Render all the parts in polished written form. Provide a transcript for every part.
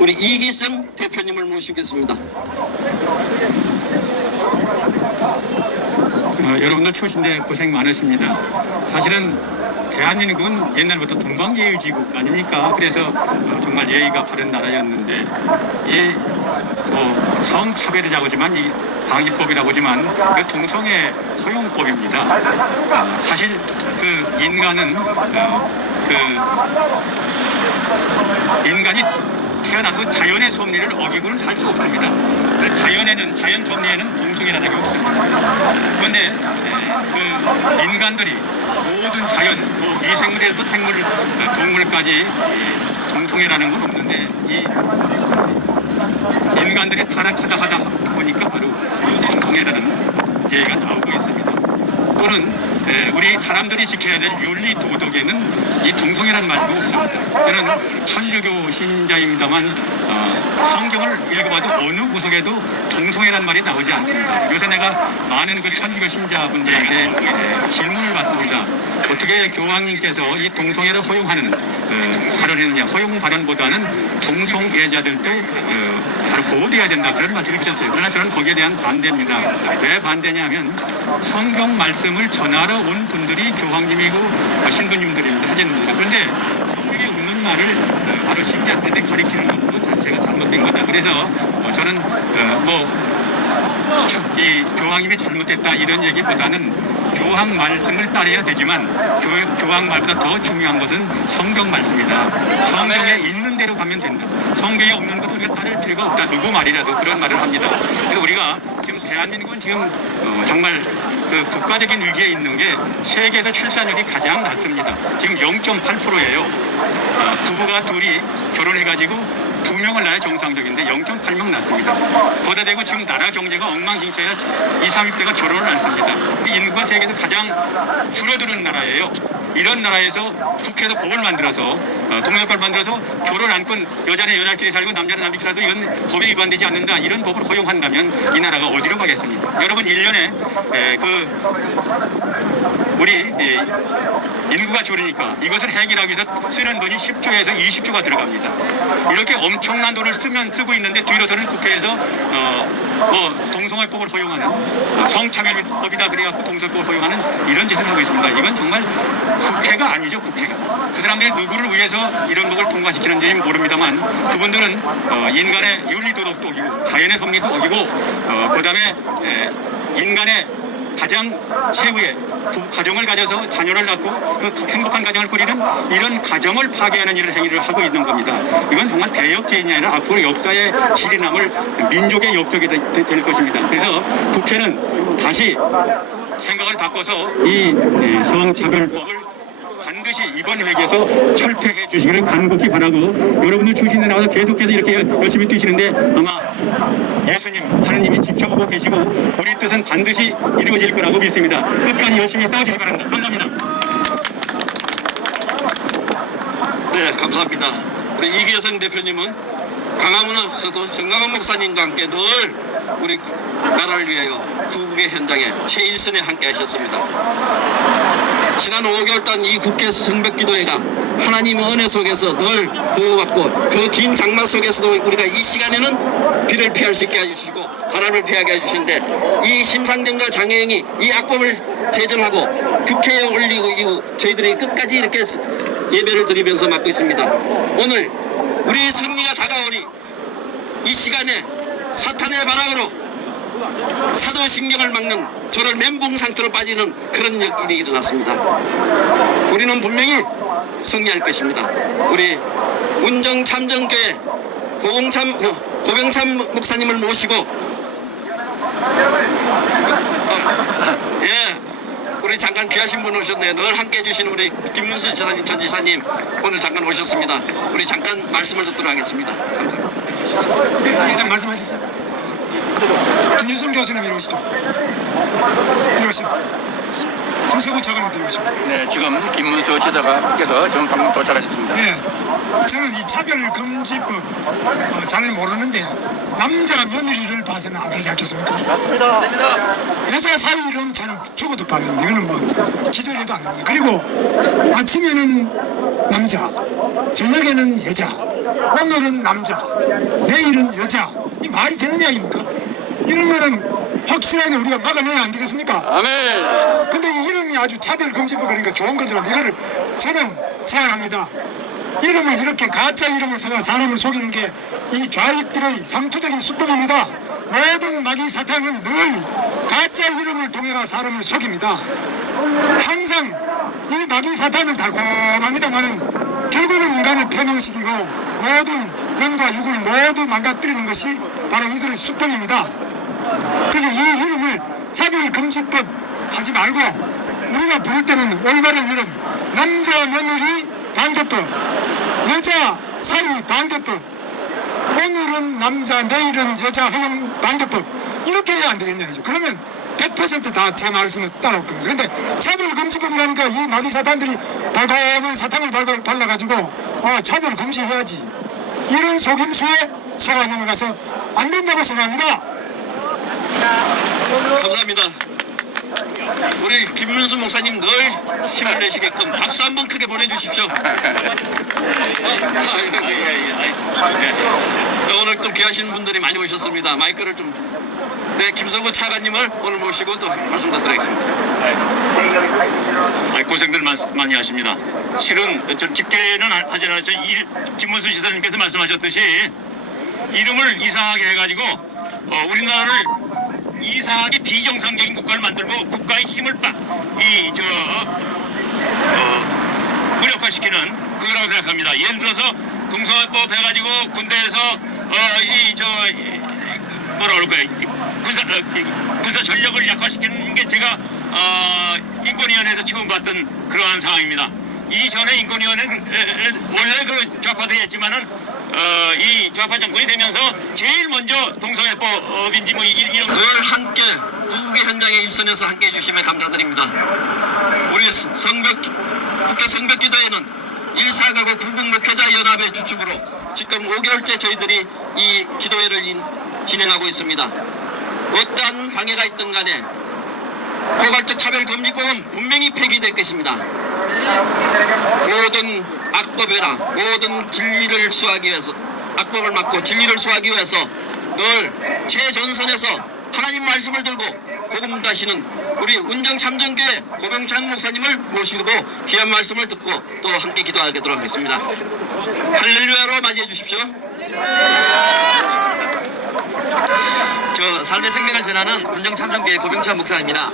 우리 이기성 대표님을 모시겠습니다. 여러분들 추우신데 고생 많으십니다. 사실은 대한민국은 옛날부터 동방예의지국 아닙니까? 그래서 정말 예의가 바른 나라였는데 성차별이라고 하지만 이 방지법이라고 하지만 그 동성애 허용법입니다. 사실 그 인간은 인간이 태어나서 자연의 섭리를 어기고는 살 수 없습니다. 자연 섭리에는 동성애라는 게 없습니다. 그런데 그 인간들이 모든 자연, 미생물에도 동물까지 동성애라는 건 없는데 이 인간들이 타락하다 하다 보니까 바로 이 동성애라는 얘기가 나오고 있습니다. 또는 우리 사람들이 지켜야 될 윤리 도덕에는 이 동성애라는 말도 없습니다. 저는 천주교 신자입니다만 성경을 읽어봐도 어느 구석에도 동성애라는 말이 나오지 않습니다. 요새 내가 많은 그 천주교 신자분들에게 질문을 받습니다. 어떻게 교황님께서 이 동성애를 허용하는 발언했느냐. 허용 발언보다는 동성애자들도 바로 보호돼야 된다, 그런 말씀을 주셨어요. 그러나 저는 거기에 대한 반대입니다. 왜 반대냐면 성경 말씀을 전하러 온 분들이 교황님이고 신부님들입니다. 사제님들. 그런데 성경에 없는 말을 바로 신자한테 가리키는 것 자체가 잘못된 거다. 그래서 저는 이 교황님이 잘못됐다 이런 얘기보다는 교황 말씀을 따라야 되지만 교황 말보다 더 중요한 것은 성경 말씀이다. 성경에 있는 대로 가면 된다. 성경에 없는 것을 우리가 따를 필요가 없다. 누구 말이라도 그런 말을 합니다. 그래서 우리가 지금 대한민국은 지금 정말 그 국가적인 위기에 있는 게 세계에서 출산율이 가장 낮습니다. 지금 0.8%예요. 부부가 둘이 결혼해가지고 2명을 낳아야 정상적인데 0.8명 낳습니다. 거기다 대고 지금 나라 경제가 엉망진창이라 20, 30대가 결혼을 안 씁니다. 인구가 세계에서 가장 줄어드는 나라예요. 이런 나라에서 국회에서 법을 만들어서 동성애를 만들어서 결혼 안건 여자는 여자끼리 살고 남자는 남자끼리 살고 이건 법에 위반되지 않는다, 이런 법을 허용한다면 이 나라가 어디로 가겠습니까? 여러분 1년에 우리 인구가 줄으니까 이것을 해결하기 위해서 쓰는 돈이 10조에서 20조가 들어갑니다. 이렇게 엄청난 돈을 쓰고 있는데 뒤로서는 국회에서 동성애법을 허용하는 성차별법이다 그래갖고 동성애법을 허용하는 이런 짓을 하고 있습니다. 이건 정말 국회가 아니죠. 국회가. 그 사람들이 누구를 위해서 이런 법을 통과시키는지 모릅니다만 그분들은 인간의 윤리도덕도 어기고 자연의 섭리도 어기고 그 다음에 인간의 가장 최후의 가정을 가져서 자녀를 낳고 그 행복한 가정을 꾸리는 이런 가정을 파괴하는 행위를 하고 있는 겁니다. 이건 정말 대역죄인이 아니라 앞으로 역사에 실이 남을 민족의 역적이 될 것입니다. 그래서 국회는 다시 생각을 바꿔서 이 성차별법을 반드시 이번 회기에서 철폐해 주시기를 간곡히 바라고, 여러분들 중심에 나와서 계속해서 이렇게 열심히 뛰시는데 아마 예수님, 하느님이 지켜보고 계시고 우리 뜻은 반드시 이루어질 거라고 믿습니다. 끝까지 열심히 싸워주시기 바랍니다. 감사합니다. 네, 감사합니다. 우리 이기성 대표님은 강화문에서도 정강원 목사님과 함께 늘 우리 나라를 위하여 구국의 현장에 최일선에 함께 하셨습니다. 지난 5개월 동안 이 국회 성벽기도회가 하나님의 은혜 속에서 늘 보호받고 그 긴 장마 속에서도 우리가 이 시간에는 비를 피할 수 있게 해주시고 바람을 피하게 해주신데 이 심상정과 장애영이 이 악법을 제정하고 국회에 올리고 이후 저희들이 끝까지 이렇게 예배를 드리면서 맡고 있습니다. 오늘 우리 승리가 다가오니 이 시간에 사탄의 바람으로 사도신경을 막는 저를 멘붕 상태로 빠지는 그런 일이 일어났습니다. 우리는 분명히 승리할 것입니다. 우리 운정참정교회 고병참 목사님을 모시고 우리 잠깐 귀하신 분 오셨네요. 늘 함께 해주신 우리 김문수 지사님, 전 지사님 오늘 잠깐 오셨습니다. 우리 잠깐 말씀을 듣도록 하겠습니다. 감사합니다. 대사님 말씀하셨어요. 김유순 교수님 이러시죠. 이러시죠. 김서구 차관님도 이러시죠. 네, 지금 김문수 지사께서 지금 방금 도착하셨습니다. 네, 저는 이 차별금지법 잘 모르는데 남자 며느리를 봐서는 안 되지 않겠습니까? 맞습니다. 여자 사위는 저는 죽어도 봤는데 이거는 뭐 기절해도 안 됩니다. 그리고 아침에는 남자, 저녁에는 여자, 오늘은 남자, 내일은 여자. 이 말이 되는 이야기입니까? 이런 거는 확실하게 우리가 막아내야 안 되겠습니까? 아멘. 근데 이 이름이 아주 차별금지법 그러니까 좋은 거지만 이거를 저는 제안합니다. 이름을 이렇게 가짜 이름을 써가 사람을 속이는 게 이 좌익들의 상투적인 수법입니다. 모든 마귀 사탄은 늘 가짜 이름을 통해서 사람을 속입니다. 항상 이 마귀 사탄은 달콤합니다만은 결국은 인간을 패망시키고 모든 영과 육을 모두 망가뜨리는 것이 바로 이들의 수법입니다. 그래서 이 이름을 차별금지법 하지 말고 우리가 부를 때는 올바른 이름 남자 며느리 반대법, 여자 사위 반대법, 오늘은 남자 내일은 여자 허용 반대법 이렇게 해야 안 되겠냐 이죠. 그러면 100% 다 제 말씀을 따라올 겁니다. 근데 차별금지법이라니까 이 마귀 사탄들이 달달한 사탕을 발라가지고 차별 금지해야지 이런 속임수에 속아 넘어가서 안 된다고 생각합니다. 감사합니다. 우리 김문수 목사님 늘 힘을 내시게끔 박수 한번 크게 보내주십시오. 오늘 또 귀하신 분들이 많이 오셨습니다. 마이크를 좀 김성구 차관님을 오늘 모시고 또 말씀 듣도록 하겠습니다. 고생들 많이 하십니다. 실은 저 집계는 하지 않았죠. 김문수 지사님께서 말씀하셨듯이 이름을 이상하게 해가지고 우리나라를 이상하게 비정상적인 국가를 만들고 국가의 힘을 무력화시키는 그거라고 생각합니다. 예를 들어서 동성애법 해가지고 군대에서 뭐라 그럴까요? 군사 전력을 약화시키는 게 제가 인권위원회에서 처음 봤던 그러한 상황입니다. 이전에 인권위원회는 원래 그 좌파들이 했지만은 이 좌파 정권이 되면서 제일 먼저 동성애법인지 뭐 이런 늘 함께 구국의 현장에 일선에서 함께 해주시면 감사드립니다. 우리 국회 성벽기도회는 1사가구 구국 목회자 연합의 주축으로 지금 5개월째 저희들이 이 기도회를 진행하고 있습니다. 어떠한 방해가 있든 간에 포괄적 차별금지법은 분명히 폐기될 것입니다. 모든 악법이나 모든 진리를 수하기 위해서 악법을 막고 진리를 수하기 위해서 늘 최전선에서 하나님 말씀을 들고 복음 다시는 우리 운정참전교회 고병찬 목사님을 모시고 귀한 말씀을 듣고 또 함께 기도하도록 하겠습니다. 할렐루야로 맞이해 주십시오. 저 삶의 생명을 전하는 운정참전교회 고병찬 목사입니다.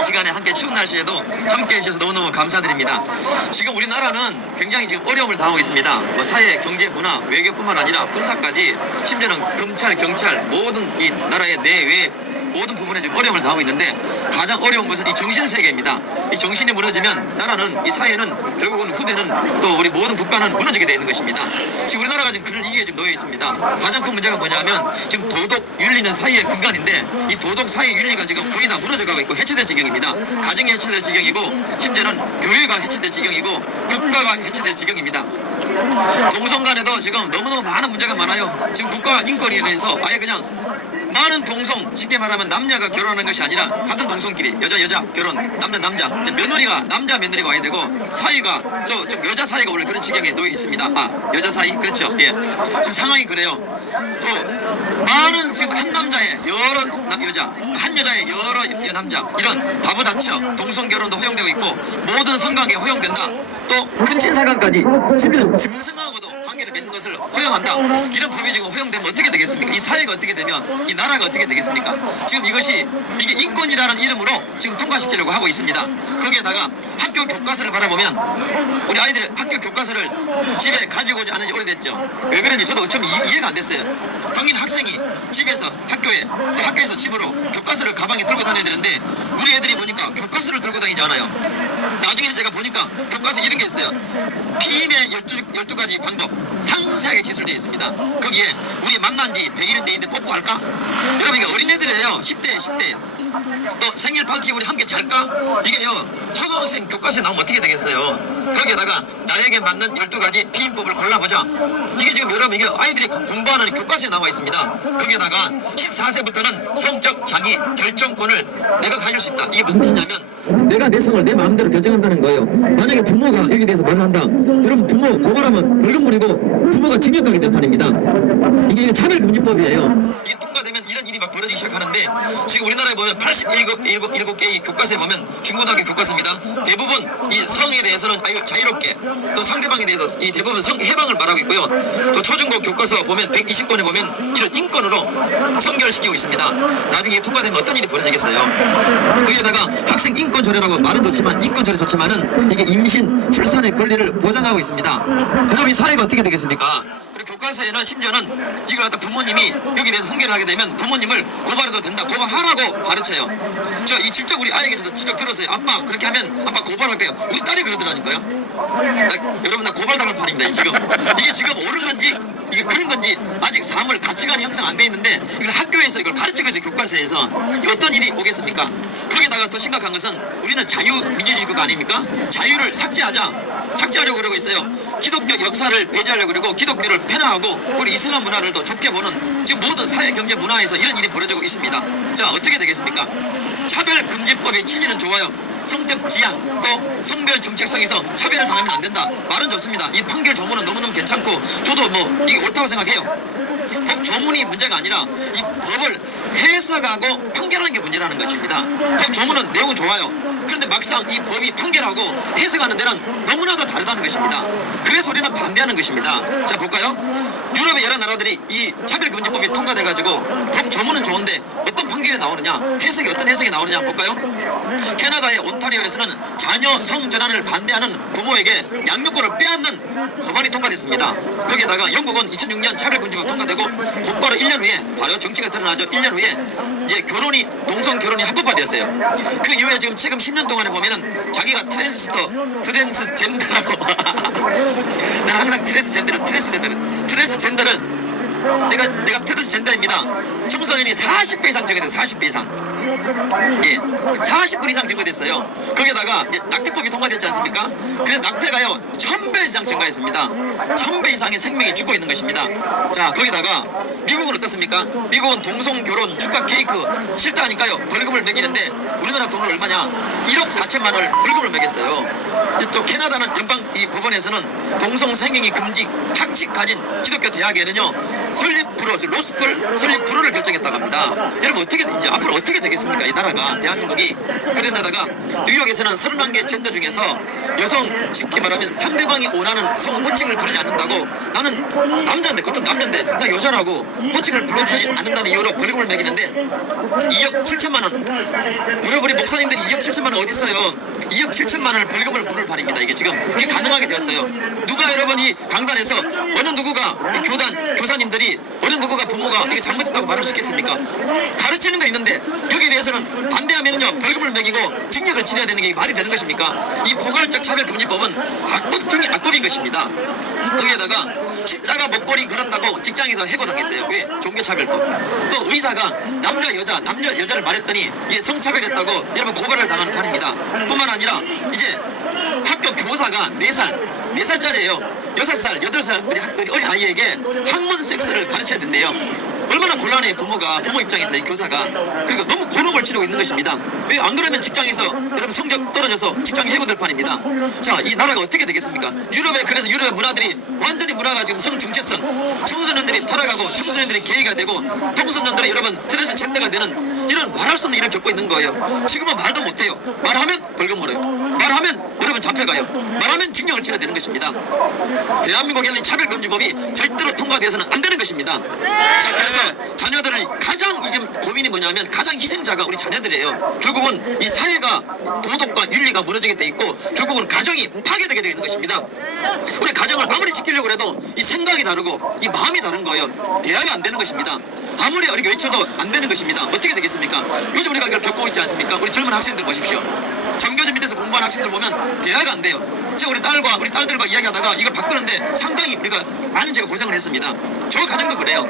이 시간에 함께 추운 날씨에도 함께 해주셔서 너무너무 감사드립니다. 지금 우리나라는 굉장히 지금 어려움을 당하고 있습니다. 뭐 사회, 경제, 문화, 외교뿐만 아니라 군사까지 심지어는 검찰, 경찰 모든 이 나라의 내외 모든 부분에 지금 어려움을 당하고 있는데 가장 어려운 것은 이 정신세계입니다. 이 정신이 무너지면 나라는 이 사회는 결국은 후대는 또 우리 모든 국가는 무너지게 되어 있는 것입니다. 지금 우리나라가 지금 그런 위기에 지금 놓여 있습니다. 가장 큰 문제가 뭐냐면 지금 도덕 윤리는 사회의 근간인데 이 도덕 사회 윤리가 지금 거의 다 무너져가고 있고 해체될 지경입니다. 가정이 해체될 지경이고 심지어는 교회가 해체될 지경이고 국가가 해체될 지경입니다. 동성 간에도 지금 너무너무 많은 문제가 많아요. 지금 국가 인권위원회에서 아예 그냥 많은 동성, 쉽게 말하면 남녀가 결혼하는 것이 아니라 같은 동성끼리 여자 결혼, 남자 며느리가 남자 며느리가 와야 되고 사이가 좀 여자 사이가 원래 그런 지경에 놓여 있습니다. 여자 사이 그렇죠. 예. 지금 상황이 그래요. 또 많은 지금 한 남자의 여러 여자, 한 여자의 여러 남자 이런 다부다처 동성 결혼도 허용되고 있고 모든 성관계 허용된다. 또 근친사간까지 심지어 짐승하고도 관계를 맺는 것을 허용한다. 이런 법이 지금 허용되면 어떻게 되겠습니까? 이 사회가 어떻게 되면 이 나라가 어떻게 되겠습니까? 지금 이게 인권이라는 이름으로 지금 통과시키려고 하고 있습니다. 거기에다가 학교 교과서를 바라보면 우리 아이들이 학교 교과서를 집에 가지고 오지 않은 지 오래됐죠. 왜 그런지 저도 처음 이해가 안 됐어요. 당연히 학생이 집에서 학교에서 집으로 교과서를 가방에 들고 다녀야 되는데 우리 애들이 보니까 교과서를 들고 다니지 않아요. 나중에 제가 보니까 교과서 이런 게 있어요. 피임의 12가지 방법 상세하게 기술되어 있습니다. 거기에 우리 만난 지 100일 내인데 뽀뽀할까? 여러분 이게 어린애들이에요. 10대 또 생일 파티 우리 함께 잘까? 이게요 초등학생 교과서에 나오면 어떻게 되겠어요? 거기에다가 나에게 맞는 12가지 피임법을 골라보자. 이게 지금 여러분 이게 아이들이 공부하는 교과서에 나와 있습니다. 거기에다가 14세부터는 성적 자기 결정권을 내가 가질 수 있다. 이게 무슨 뜻이냐면 내가 내 성을 내 마음대로 결정한다는 거예요. 만약에 부모가 여기 대해서 말을 한다. 여러분 부모 고발하면 벌금 물이고 부모가 징역 가게 될 판입니다. 이게 차별금지법이에요. 이게 통과되면 이런 일이 막 벌어지기 시작하는데 지금 우리나라에 보면 87개의 교과서에 보면 중고등학교 교과서입니다. 대부분 이 성에 대해서는 자유롭게 또 상대방에 대해서 이 대부분 성 해방을 말하고 있고요. 또 초중고 교과서 보면 120권에 보면 이를 인권으로 성결시키고 있습니다. 나중에 통과되면 어떤 일이 벌어지겠어요? 거기에다가 학생 인권 조례라고 말은 좋지만 인권 조례 좋지만은 이게 임신 출산의 권리를 보장하고 있습니다. 그럼 이 사회가 어떻게 되겠습니까? 그리고 교과서에는 심지어는 이걸 갖다 부모님이 여기 대해서 훈계를 하게 되면 부모님을 고발해도 된다. 고발하라고 가르쳐요. 저 이 직접 우리 아이에게 저도 직접 들었어요. 아빠 그렇게 하면 아빠 고발할 거예요. 우리 딸이 그러더라니까요. 여러분 나 고발당할 판입니다. 이게 지금 옳은 건지 이게 그런 건지 아직 사물 가치관이 형성 안 돼 있는데 이걸 학교에서 이걸 가르치고 있어요. 교과서에서 어떤 일이 오겠습니까? 거기다가 더 심각한 것은 우리는 자유민주주의국 아닙니까? 자유를 삭제하려고 그러고 있어요. 기독교 역사를 배제하려고 그러고 기독교를 폐하하고 우리 이슬람 문화를 더 좁게 보는 지금 모든 사회 경제 문화에서 이런 일이 벌어지고 있습니다. 자 어떻게 되겠습니까? 차별금지법의 취지는 좋아요. 성적 지향 또 성별 정책성에서 차별을 당하면 안 된다. 말은 좋습니다. 이 판결 조문은 너무너무 괜찮고 저도 뭐 이게 옳다고 생각해요. 법 조문이 문제가 아니라 이 법을 해석하고 판결하는 게 문제라는 것입니다. 법 조문은 내용은 좋아요. 그런데 막상 이 법이 판결하고 해석하는 데는 너무나도 다르다는 것입니다. 그래서 우리는 반대하는 것입니다. 자 볼까요? 유럽의 여러 나라들이 이 차별금지법이 통과돼가지고 법 조문은 좋은데 어떤 판결이 나오느냐 어떤 해석이 나오느냐 볼까요? 캐나다의 온타리오에서는 자녀 성전환을 반대하는 부모에게 양육권을 빼앗는 법안이 통과됐습니다. 거기에다가 영국은 2006년 차별금지법 통과되고 곧바로 1년 후에 바로 정치가 드러나죠. 1년 후에 이제 동성 결혼이 합법화되었어요. 그 이후에 지금 최근 10년 동안에 보면은 자기가 트랜스젠더라고 나는 항상 트랜스젠더는 내가 트랜스젠더입니다. 청소년이 40배 이상 증가됐어요. 40배 이상. 예, 40분 이상 증가됐어요. 거기에다가 이제 낙태법이 통과됐지 않습니까? 그래서 낙태가요 1000배 이상 증가했습니다. 1000배 이상의 생명이 죽고 있는 것입니다. 자 거기다가 미국은 어떻습니까? 미국은 동성결혼 축하 케이크 싫다하니까요 벌금을 매기는데 우리나라 돈은 얼마냐? 1억 4천만 원을 벌금을 매겼어요. 또 캐나다는 연방 이 법원에서는 동성 생행위 금지 학칙 가진 기독교 대학에는요 설립 불허 로스쿨 설립 불허를 결정했다고 합니다. 여러분 어떻게 이제 앞으로 어떻게 되겠습니까? 이 나라가 대한민국이. 그런데다가 뉴욕에서는 31개 젠더 중에서 여성 쉽게 말하면 상대방이 원하는 성 호칭을 부르지 않는다고 나는 남자인데 겉은 남자인데 나 여자라고 호칭을 부르지 않는다는 이유로 벌금을 매기는데 2억 7천만 원. 여러분 우리 목사님들이 2억 7천만 원 어디 있어요? 2억 7천만 원을 벌금을 물을 판입니다. 이게 지금 그게 가능하게 되었어요. 누가 여러분 이 강단에서 어느 누구가 교사님들이 어느 누구가 부모가 이게 잘못했다고 말할 수 있겠습니까? 가르치는 거 있는데 여기에 대해서는 반대하면은요 벌금을 매기고 징역을 치러야 되는 게 말이 되는 것입니까? 이 포괄적 차별금지법은 악법 중에 악법인 것입니다. 거기에다가 십자가 목걸이 걸었다고 직장에서 해고당했어요. 왜? 종교차별법. 또 의사가 남녀 여자를 말했더니 이게 성차별했다고 여러분 고발을 당하는 판입니다. 뿐만 아니라 이제 학교 교사가 4살짜리예요. 6살, 8살 우리 어린 아이에게 학문 섹스를 가르쳐야 된대요. 얼마나 곤란해요. 부모 입장에서 이 교사가. 그리고 너무 곤혹을 치르고 있는 것입니다. 왜 안 그러면 직장에서 여러분 성적 떨어져서 직장이 해고될 판입니다. 자, 이 나라가 어떻게 되겠습니까? 그래서 유럽의 문화들이 완전히 문화가 지금 성 정체성 청소년들이 타락하고 청소년들이 게이가 되고 동성년들이 여러분 트랜스젠더가 되는 이런 말할 수 없는 일을 겪고 있는 거예요. 지금은 말도 못해요. 말하면 벌금 물어요. 말하면 여러분 잡혀가요. 말하면 징역을 치러야 되는 것입니다. 대한민국에는 차별금지법이 절대로 통과돼서는 안 되는 것입니다. 자, 그래서 자녀들을 가장 지금 고민이 뭐냐면 가장 희생자가 우리 자녀들이에요. 결국은 이 사회가 도덕과 윤리가 무너지게 돼 있고 결국은 가정이 파괴되게 되는 것입니다. 우리 가정을 아무리 지키려고 해도 이 생각이 다르고 이 마음이 다른 거예요. 대화가 안 되는 것입니다. 아무리 어리게 외쳐도 안 되는 것입니다. 어떻게 되겠습니까? 요즘 우리가 이걸 겪고 있지 않습니까? 우리 젊은 학생들 보십시오. 정교조 밑에서 공부하는 학생들 보면 대화가 안 돼요. 저 우리 딸과 우리 딸들과 이야기하다가 이거 바꾸는데 상당히 우리가 많은 제가 고생을 했습니다. 저 가정도 그래요.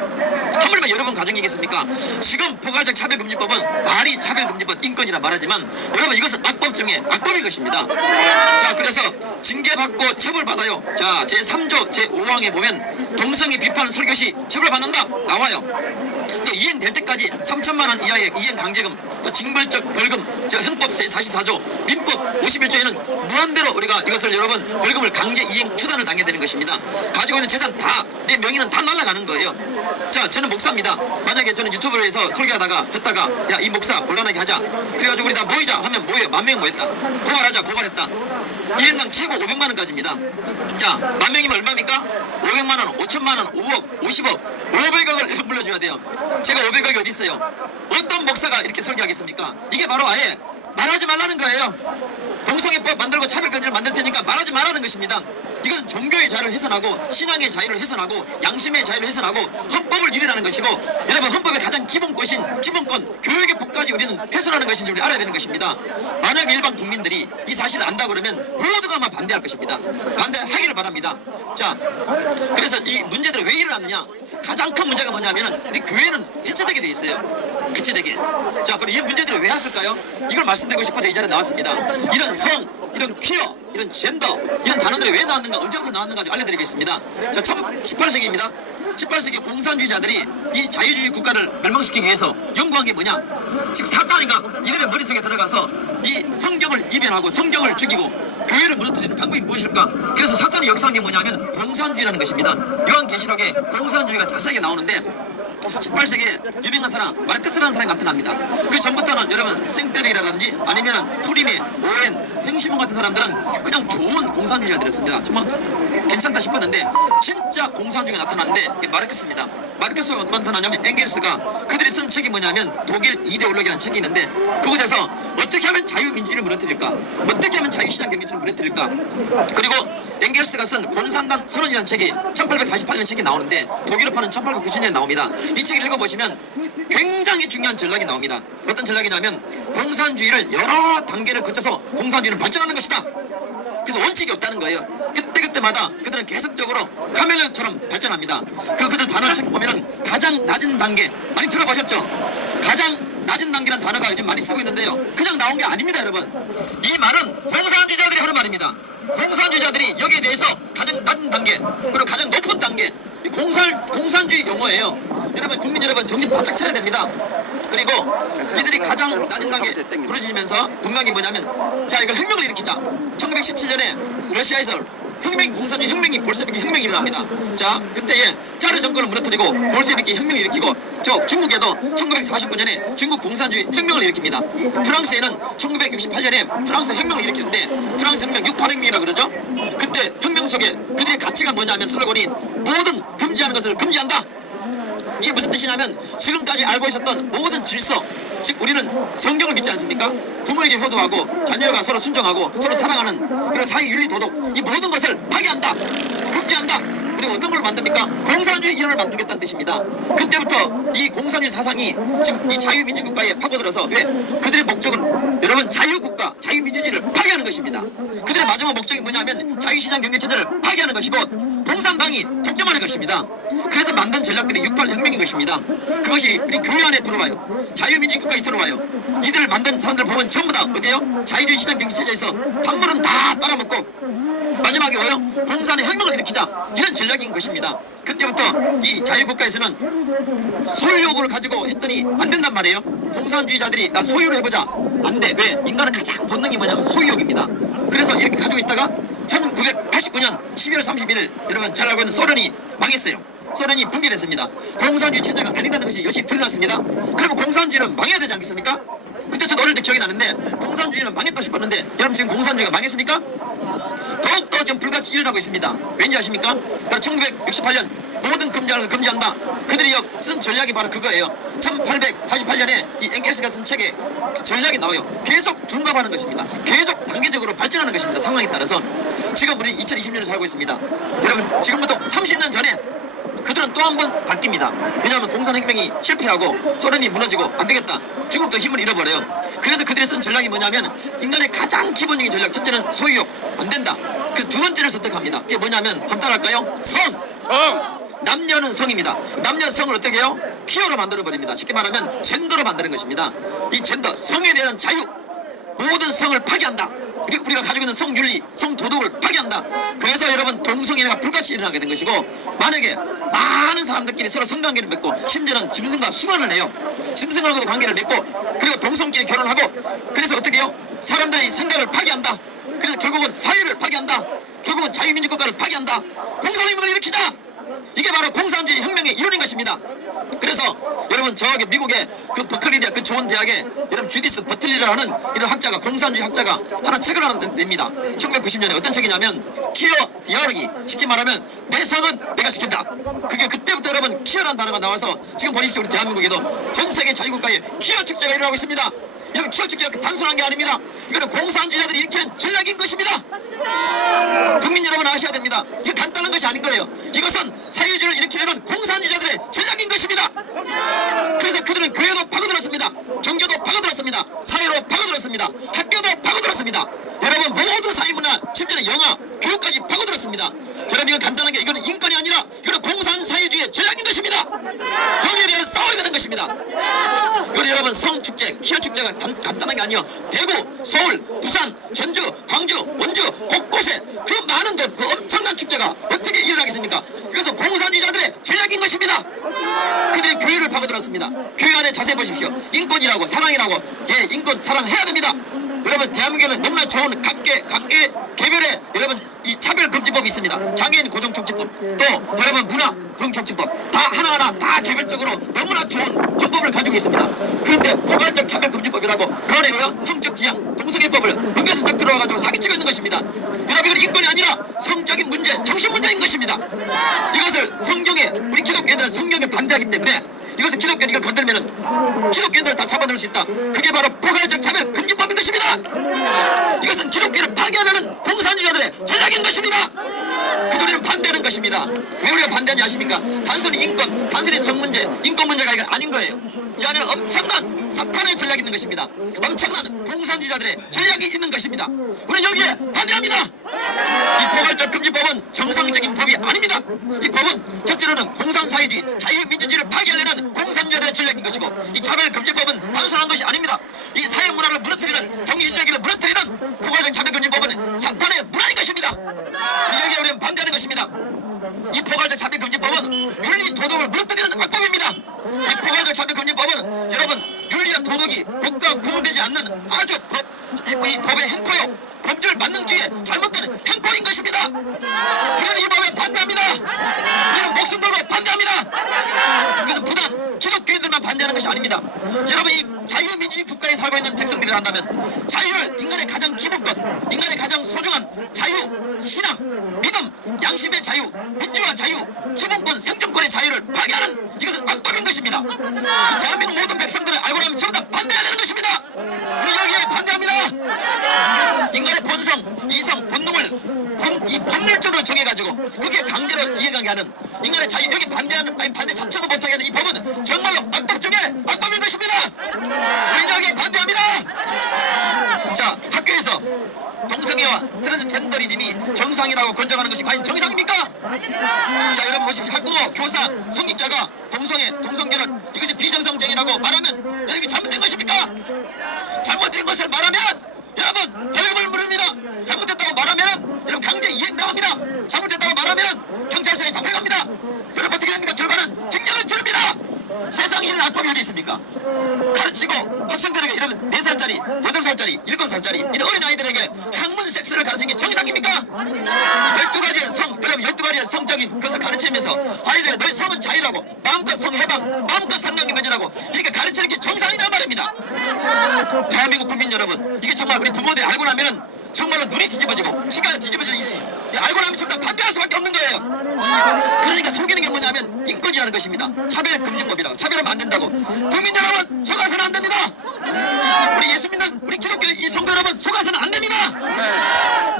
하물며 여러분 가정이겠습니까? 지금 포괄적 차별금지법은 말이 차별금지법 인권이라 말하지만 여러분 이것은 악법 중에 악법인 것입니다. 자, 그래서 징계받고 처벌받아요. 자, 제3조 제5항에 보면 동성애 비판 설교 시 처벌받는다 나와요. 또 이행될 때까지 3천만 원 이하의 이행 강제금, 또 징벌적 벌금, 저 형법 제44조, 민법 51조에는 무한대로 우리가 이것을 여러분 벌금을 강제 이행 추산을 당해야 되는 것입니다. 가지고 있는 재산 다, 내 명의는 다 날아가는 거예요. 자, 저는 목사입니다. 만약에 저는 유튜브에서 설교하다가 듣다가 야, 이 목사 곤란하게 하자. 그래가지고 우리 다 모이자 하면 모여요. 10,000명 모였다. 고발하자. 고발했다. 1인당 최고 500만 원까지입니다. 자, 10,000명이면 얼마입니까? 500만 원, 5천만 원, 5억, 50억, 500억을 물려줘야 돼요. 제가 500억이 어디 있어요? 어떤 목사가 이렇게 설교하겠습니까? 이게 바로 아예 말하지 말라는 거예요. 동성애법 만들고 차별금지를 만들 테니까 말하지 말라는 것입니다. 이건 종교의 자유를 훼손하고 신앙의 자유를 훼손하고 양심의 자유를 훼손하고 헌법을 유린하는 것이고, 여러분 헌법의 가장 기본권인 기본권 교육의 법까지 우리는 훼손하는 것인지 우리 알아야 되는 것입니다. 만약에 일반 국민들이 이 사실을 안다 그러면 모두가 아마 반대할 것입니다. 반대하기를 바랍니다. 자, 그래서 이 문제들이 왜 일어났느냐? 가장 큰 문제가 뭐냐면은 우리 교회는 해체되게 돼 있어요. 해체되게. 자, 그럼 이 문제들을 왜 왔을까요? 이걸 말씀드리고 싶어서 이 자리에 나왔습니다. 이런 성, 이런 퀴어, 이런 젠더, 이런 단어들이 왜 나왔는가, 언제부터 나왔는가 좀 알려드리겠습니다. 자, 18세기입니다. 18세기 공산주의자들이 이 자유주의 국가를 멸망시키기 위해서 연구한 게 뭐냐? 지금 사탄이가 이들의 머릿속에 들어가서 이 성경을 이변하고 성경을 죽이고 교회를 무너뜨리는 방법이 무엇일까? 그래서 사탄이 역사한 게 뭐냐면 공산주의라는 것입니다. 요한계시록에 공산주의가 자세하게 나오는데 18세기에 유명한 사람 마르크스라는 사람이 나타납니다. 그 전부터는 여러분 생테리라든지 아니면 프리메, 오웬, 생시몬 같은 사람들은 그냥 좋은 공산주의자들이었습니다. 정말 괜찮다 싶었는데 진짜 공산주의가 나타났는데 이게 마르크스입니다. 마르크스가 어떤 나타나냐면 엥겔스가 그들이 쓴 책이 뭐냐면 독일 이데올로기라는 책이 있는데 그곳에서 어떻게 하면 자유민주주의를 무너뜨릴까, 어떻게 하면 자유시장 경제를 무너뜨릴까. 그리고 엥겔스가 쓴 공산당 선언이라는 책이 1848년 책이 나오는데 독일어판은 1890년에 나옵니다. 이 책을 읽어보시면 굉장히 중요한 전략이 나옵니다. 어떤 전략이냐면 공산주의를 여러 단계를 거쳐서 공산주의는 발전하는 것이다. 그래서 원칙이 없다는 거예요. 그때마다 그들은 계속적으로 카멜레온처럼 발전합니다. 그리고 그들 단어 책 보면은 가장 낮은 단계 많이 들어보셨죠? 가장 낮은 단계라는 단어가 요즘 많이 쓰고 있는데요. 그냥 나온 게 아닙니다, 여러분. 이 말은 공산주의자들이 하는 말입니다. 공산주의자들이 여기에 대해서 가장 낮은 단계 그리고 가장 높은 단계, 공산주의 용어예요. 여러분, 국민 여러분 정신 바짝 차려야 됩니다. 그리고 이들이 가장 낮은 단계 부르짖으면서 분명히 뭐냐면 자, 이걸 혁명을 일으키자. 1917년에 러시아에서 공산주의 혁명이 볼셰비키 혁명이 일어납니다. 자, 그때에 짜르 정권을 무너뜨리고 볼셰비키 혁명을 일으키고 저 중국에도 1949년에 중국 공산주의 혁명을 일으킵니다. 프랑스에는 1968년에 프랑스 혁명을 일으키는데 프랑스 혁명 68혁명이라고 그러죠. 그때 혁명 속에 그들의 가치가 뭐냐면 슬로건이 모든 금지하는 것을 금지한다. 이게 무슨 뜻이냐면 지금까지 알고 있었던 모든 질서, 즉 우리는 성경을 믿지 않습니까? 부모에게 효도하고 자녀가 서로 순종하고 서로 사랑하는 그리고 사회 윤리 도덕, 이 모든 것을 파괴한다, 금지한다. 그리고 어떤 걸 만듭니까? 공산주의 이론을 만들겠다는 뜻입니다. 그때부터 이 공산주의 사상이 지금 이 자유민주국가에 파고들어서 왜? 그들의 목적은 여러분 자유국가, 자유민주주의를 파괴하는 것입니다. 그들의 마지막 목적이 뭐냐면 자유시장 경제체제를 파괴하는 것이고 공산당이 독점하는 것입니다. 그래서 만든 전략들이 68혁명인 것입니다. 그것이 우리 교회 안에 들어와요. 자유민주국가에 들어와요. 이들을 만든 사람들 보면 전부 다 어디에요? 자유주의 시장 경제체제에서 판물은 다 빨아먹고 마지막에 와요. 공산의 혁명을 일으키자, 이런 전략인 것입니다. 그때부터 이 자유국가에서는 소유 요구를 가지고 했더니 안 된단 말이에요. 공산주의자들이 나 소유를 해보자, 안 돼. 왜? 인간은 가장 본능이 뭐냐면 소유욕입니다. 그래서 이렇게 가지고 있다가 1989년 12월 31일 여러분 잘 알고 있는 소련이 망했어요. 소련이 붕괴됐습니다. 공산주의 체제가 아니다는 것이 여실히 드러났습니다. 그러면 공산주의는 망해야 되지 않겠습니까? 그때 저도 어릴 때 기억이 나는데 공산주의는 망했다 싶었는데 여러분 지금 공산주의가 망했습니까? 더욱더 지금 불같이 일어나고 있습니다. 왠지 아십니까? 바로 1968년 모든 금지하는 금지한다. 그들이 쓴 전략이 바로 그거예요. 1848년에 이 엥겔스가 쓴 책에 전략이 나와요. 계속 둔갑하는 것입니다. 계속 단계적으로 발전하는 것입니다. 상황에 따라서. 지금 우리 2020년을 살고 있습니다. 여러분 지금부터 30년 전에 그들은 또 한 번 바뀝니다. 왜냐하면 공산혁명이 실패하고 소련이 무너지고 안되겠다, 중국도 힘을 잃어버려요. 그래서 그들이 쓴 전략이 뭐냐면 인간의 가장 기본적인 전략, 첫째는 소유욕, 안된다. 그 두 번째를 선택합니다. 그게 뭐냐면 한번 따라할까요? 성! 남녀는 성입니다. 남녀 성을 어떻게 해요? 키어로 만들어버립니다. 쉽게 말하면 젠더로 만드는 것입니다. 이 젠더, 성에 대한 자유, 모든 성을 파괴한다. 우리가 가지고 있는 성윤리, 성도덕을 파괴한다. 그래서 여러분 동성애가 불같이 일어나게 된 것이고, 만약에 많은 사람들끼리 서로 성관계를 맺고 심지어는 짐승과 숭안을 해요. 짐승하고도 관계를 맺고, 그리고 동성끼리 결혼하고, 그래서 어떻게 해요? 사람들의 생각을 파괴한다. 그래서 결국은 사회를 파괴한다. 결국은 자유민주국가를 파괴한다. 공산주의를 일으키자. 이게 바로 공산주의 혁명의 이론인 것입니다. 그래서 여러분 저기 미국의 그 버클리 그 좋은 대학에 여러분 주디스 버틀리라는 이런 학자가, 공산주의 학자가 하나 책을 하나 냅니다. 1990년에 어떤 책이냐면 키어 디아로기, 쉽게 말하면 내 성은 내가 지킨다. 그게 그때부터 여러분 키어라는 단어가 나와서 지금 보십시오. 우리 대한민국에도 전 세계 자유국가에 키어 축제가 일어나고 있습니다. 이런 키어 축제가 단순한 게 아닙니다. 이거는 공산주의자들이 일으키는 전략인 것입니다. 국민 여러분 아셔야 됩니다. 이거 간단한 것이 아닌 거예요. 이것은 사회주의를 일으키려는 공산주의자들의 전략인 것입니다. 그래서 그들은 교회도 파고들었습니다. 종교도 파고들었습니다. 사회로 파고들었습니다. 학교도 파고들었습니다. 여러분 모든 사회문화, 심지어는 영화, 교육까지 파고들었습니다. 여러분 이건 간단하게 이거는 인권이 아니라 이거는 공산사회주의의 전략인 것입니다. 여기에 대해 싸워야 되는 것입니다. 그리고 여러분 성축제, 키어축제가 간단한 게 아니요. 대구, 서울, 부산, 전주, 광주, 원주 곳곳에 그 많은 돈, 그 엄청난 축제가 어떻게 일어나겠습니까? 그래서 공산주의자들의 전략인 것입니다. 그들이 교회를 파고들었습니다. 교회 안에 자세히 보십시오. 인권이라고 사랑이라고, 예, 인권 사랑해야 됩니다. 여러분 대한민국에는 너무나 좋은 각계 개별의 여러분 이 차별금지법이 있습니다. 장애인 고정촉진법, 또 여러분 문화 고정촉진법, 다 하나하나 다 개별적으로 너무나 좋은 헌법을 가지고 있습니다. 그런데 포괄적 차별금지법이라고 그 안에 뭐야? 성적 지향, 동성애법을 은근슬쩍 들어와가지고 사기치고 있는 것입니다. 여러분 이건 인권이 아니라 성적인 문제, 정신 문제인 것입니다. 이것을 성경에, 우리 기독교인들은 성경에 반대하기 때문에 이것을 기독교는 이걸 건들면은 기독교인들을 다 잡아넣을 수 있다. 그게 바로 포괄적 차별 금지법인 것입니다. 이것은 기독교를 파괴하는 공산주의자들의 전략인 것입니다. 그 소리는 반대하는 것입니다. 왜 우리가 반대하는지 아십니까? 단순히 인권, 단순히 성 문제, 인권 문제가 이건 아닌 거예요. 이 안에는 엄청난 사탄의 전략이 있는 것입니다. 엄청난 공산주의자들의 전략이 있는 것입니다. 우리는 여기에 반대합니다. 이 포괄적 금지법은 정상적인 법이 아닙니다. 이 법은 첫째로는 공산사회주의, 자유민주주의를 파괴하려는 공산주의자들의 전략인 것이고, 이 차별금지법은 단순한 것이 아닙니다. 이 사회문화를 무너뜨리는, 정신주의를 무너뜨리는 포괄적 차별금지법은 사탄의 문화인 것입니다. 여기에 우리는 반대하는 것입니다. 이 포괄적 차별금지법은 윤리 도덕을 무너뜨리는 악법입니다. 이 포괄적 차별금지법은 여러분 윤리와 도덕이 법과 구분되지 않는 아주 이 법의 행포요, 법률 만능주의에 잘못된 행포인 것입니다. 우리는 이 법에 반대합니다. 우리는 목숨 걸고 반대합니다. 그래서 부단 기독교인들만 반대하는 것이 아닙니다. 여러분 이 자유민주주의 국가에 살고 있는 백성들이 한다면 자유를, 인간의 가장 기본것, 인간의 가장 소중한 자유, 신앙, 믿음, 양심의 자유, 민주화 자유, 기본권, 생존권의 자유를 파괴하는 이것은 악법인 것입니다. 이 대한민국 모든 백성들을 알고 나면 전부 다 반대해야 되는 것입니다. 우리 여기에 반대합니다. 인간의 본성, 이성, 본능을 이 법률적으로 정해가지고 그게 강제로 이해가게 하는 인간의 자유, 여기 반대하는, 아니 반대 자체도 못하게 하는 이 법은 정말로 악법 중에 악법인 것입니다. 우리 여기에 반대합니다. 자, 학교에서 동성애와 트랜스젠더리즘이 정상이라고 권장하는 것이 과연 정상입니까? 자, 여러분 보십시오. 학부모, 교사, 성직자가 동성결혼 이것이 비정상적이라고 말하면 여러분 이게 잘못된 것입니까? 잘못된 것을 말하면 여러분 벌금을 물습니다. 잘못됐다고 말하면 여러분 강제 이행당합니다. 잘못됐다고 말하면 경찰서에 잡혀갑니다. 여러분 어떻게 됩니까? 결과는 징역을 치릅니다. 세상에 이런 악법이 어디 있습니까? 가르치고 학생들에게 이런 4살짜리, 8살짜리, 7살짜리 이런 어린 아이들에게 학문 섹스를 가르치는 게 정상입니까? 12가지의 성, 여러분 12가지의 성적인 것을 가르치면서 아이들의 너희 성은 자유라고, 마음껏 성해방, 마음껏 상관계 맺으라고 이렇게 가르치는 게 정상이란 말입니다. 대한민국 국민 여러분, 이게 정말 우리 부모들이 알고 나면은 정말로 눈이 뒤집어지고 귀가 뒤집어지는 일이 알고 나면 전부 다 반대할 수밖에 없는 거예요. 그러니까 속이는 게 뭐냐면 인권이라는 것입니다. 차별금지법이라고, 차별하면 안 된다고. 국민 여러분 속아서는 안 됩니다. 우리 예수 믿는 우리 기독교 이 성도 여러분 속아서는 안 됩니다.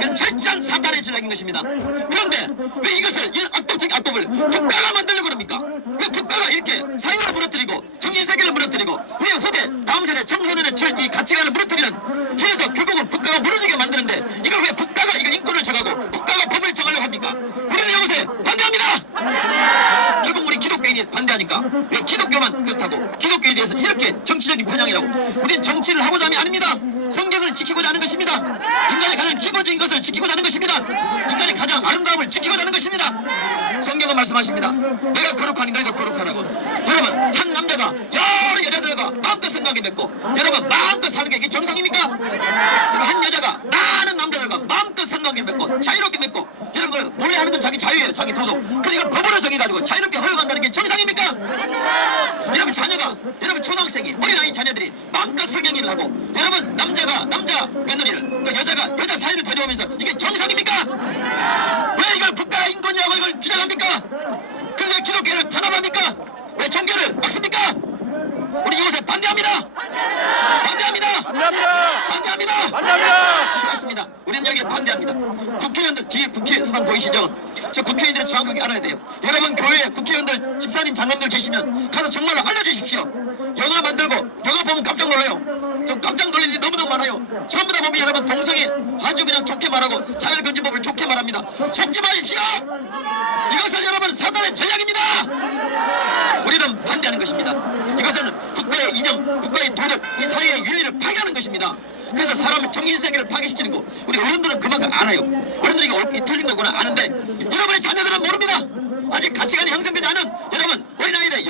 이건 철저한 사탄의 전략인 것입니다. 그런데 왜 이것을, 이런 악법적인 악법을 국가가 만들려고 그럽니까? 왜 국가가 이렇게 사회를 무너뜨리고 정신세계를 무너뜨리고 우리의 후대, 다음 세대 청소년의 이 가치관을 무너뜨리는, 그래서 결국은 국가가 무너지게 만드는데 이걸 왜 국가가 이걸 인권을 정하고 국가가 반대하니까 왜 기독교만 그렇다고 기독교에 대해서 이렇게 정치적인 편향이라고. 우리는 정치를 하고자 함이 아닙니다. 성경을 지키고자 하는 것입니다. 인간의 가장 기본적인 것을 지키고자 하는 것입니다. 인간의 가장 아름다움을 지키고자 하는 것입니다. 성경은 말씀하십니다. 내가 거룩하니 너희도 거룩하라고. 여러분, 한 남자가 여러 여자들과 마음껏 생각이 맺고 여러분 마음껏 사는 게 이게 정상입니까? 한 여자가 많은 남자들과 마음껏 생각이 맺고 자유롭게 맺고 여러분 몰래하는 건 자기 자유예요. 자기 도덕. 근데 이걸 법으로 정해가지고 자유롭게 허용한다는 게 정상입니까? 여러분 자녀가 여러분 초등학생이 어린아이 자녀들이 마음껏 성행위를 하고 여러분 남자가 남자 며느리를 또 여자가 여자 사이를 다녀오면서 이게 정상입니까? 왜 이걸 국가 인권이라고 이걸 규정합니까? 그럼 왜 기독교를 탄압합니까? 왜 종교를 막습니까? 우리 이것에 반대합니다. 반대합니다. 반대합니다. 반대합니다. 그렇습니다. 우리는 여기에 반대합니다. 국회의원들 뒤에 국회의사당 보이시죠? 저 국회의원들을 정확하게 알아야 돼요. 여러분 교회 국회의원들 집사님 장로님들 계시면 가서 정말로 알려주십시오. 영화 만들고 영화 보면 깜짝 놀라요. 좀 깜짝 놀랄 일이 너무너무 많아요. 전부 다 보면 여러분 동성애 아주 그냥 좋게 말하고 차별금지법을 좋게 말합니다. 속지 마십시오. 이것은 여러분 사단의 전략입니다. 우리는 반대하는 것입니다. 이것은 국가의 이념, 국가의 도덕, 이 사회의 윤리를 파괴하는 것입니다. 그래서 사람을 정신세계를 파괴시키는 거 우리 어른들은 그만큼 알아요. 어른들이 이게 틀린 거구나 아는데 여러분의 자녀들은 모릅니다. 아직 가치관이 형성되지 않은 여러분 어린아이들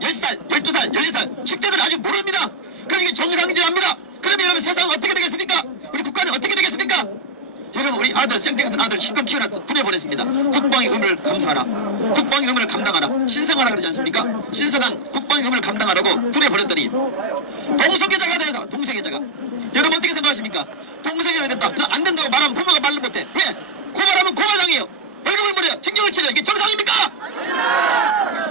10살, 12살, 14살 10대들은 아직 모릅니다. 그럼 이게 정상인지합니다. 그러면 여러분 세상은 어떻게 되겠습니까? 우리 국가는 어떻게 되겠습니까? 여러분 우리 아들 생태 같은 아들 실컷 키워놨어. 군에 보냈습니다. 국방의 의무를 감수하라. 국방의 의무를 감당하라. 신성하라 그러지 않습니까? 신성한 국방의 의무를 감당하라고 군에 보냈더니 동성애자가 돼서 동성애자가 여러분 어떻게 생각하십니까? 동성애가 됐다. 너 안 된다고 말하면 부모가 말을 못해. 왜? 고발하면 고발당해요. 월급을 물어요. 징역을 치려요. 이게 정상입니까?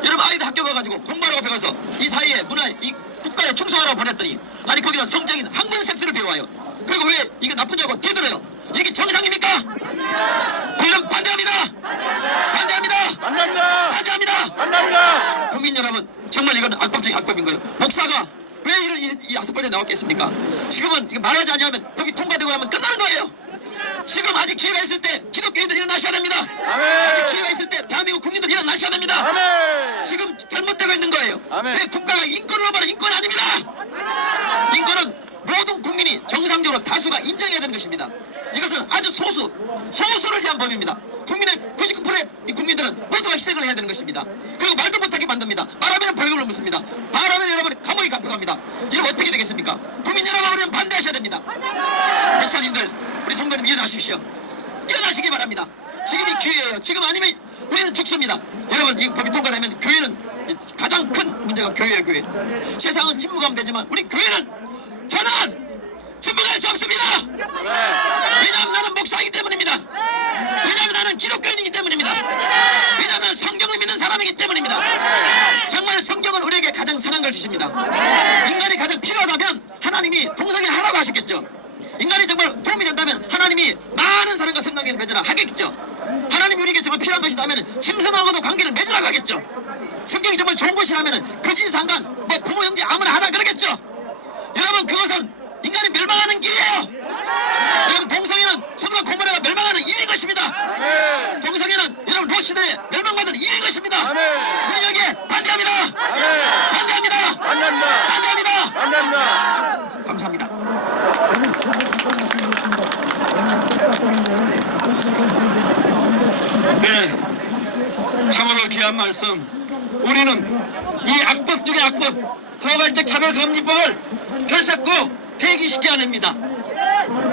여러분 아이들 학교 가가지고 공부하라고 배워서 이 사회에 문화에 이 국가에 충성하라고 보냈더니 아니 거기다 성적인 학문 섹스를 배워요. 그리고 왜 이게 나쁘냐고 대들어요. 이게 정상입니까? 우리는 반대합니다. 반대합니다. 반대합니다. 반대합니다. 국민 여러분 정말 이건 악법 중에 악법인 거예요. 목사가 왜 이런 이 악습벌에 나왔겠습니까? 지금은 이거 말하지 않으면 법이 통과되고 나면 끝나는 거예요. 지금 아직 기회가 있을 때 기독교인들 일어나셔야 됩니다. 아직 기회가 있을 때 대한민국 국민들 일어나셔야 됩니다. 지금 잘못되고 있는 거예요. 왜 국가가 인권으로 말하는 인권 아닙니다. 인권은 모든 국민이 정상적으로 다수가 인정해야 되는 것입니다. 이것은 아주 소수를 위한 법입니다. 국민의 99%의 이 국민들은 모두가 희생을 해야 되는 것입니다. 그리고 말도 못하게 만듭니다. 말하면 벌금을 묻습니다. 말하면 여러분 감옥에 잡혀갑니다. 이러면 어떻게 되겠습니까? 국민 여러분 우리는 반대하셔야 됩니다. 목사님들 우리 성도님 일어나십시오. 일어나시기 바랍니다. 지금이 기회예요. 지금 아니면 우리는 죽습니다. 여러분 이 법이 통과되면 교회는 가장 큰 문제가 교회예요. 교회. 세상은 침묵하면 되지만 우리 교회는 저는 침묵할 수 없습니다. 왜냐하면 나는 목사이기 때문입니다. 왜냐하면 나는 기독교인이기 때문입니다. 왜냐하면 성경을 믿는 사람이기 때문입니다. 정말 성경은 우리에게 가장 선한 걸 주십니다. 인간이 가장 필요하다면 하나님이 동성애를 하라고 하셨겠죠. 인간이 정말 도움이 된다면 하나님이 많은 사람과 성관계를 맺으라 하겠죠. 하나님이 우리에게 정말 필요한 것이라면 짐승하고도 관계를 맺으라고 하겠죠. 성경이 정말 좋은 것이라면 거짓 상관 뭐 부모 형제 아무나 하라 그러겠죠. 여러분 그것은 인간이 멸망하는 길이에요. 여러분 동성애는 소돔과 고모라가 멸망하는 이유인 것입니다. 동성애는 여러분 롯시대에 멸망받은 이유인 것입니다. 우리 여기에 반대합니다. 반대합니다. 반대합니다. 감사합니다. 네, 참으로 귀한 말씀. 우리는 이 악법 중의 악법, 포괄적 차별금지법을 결석코 폐기시켜야 합니다.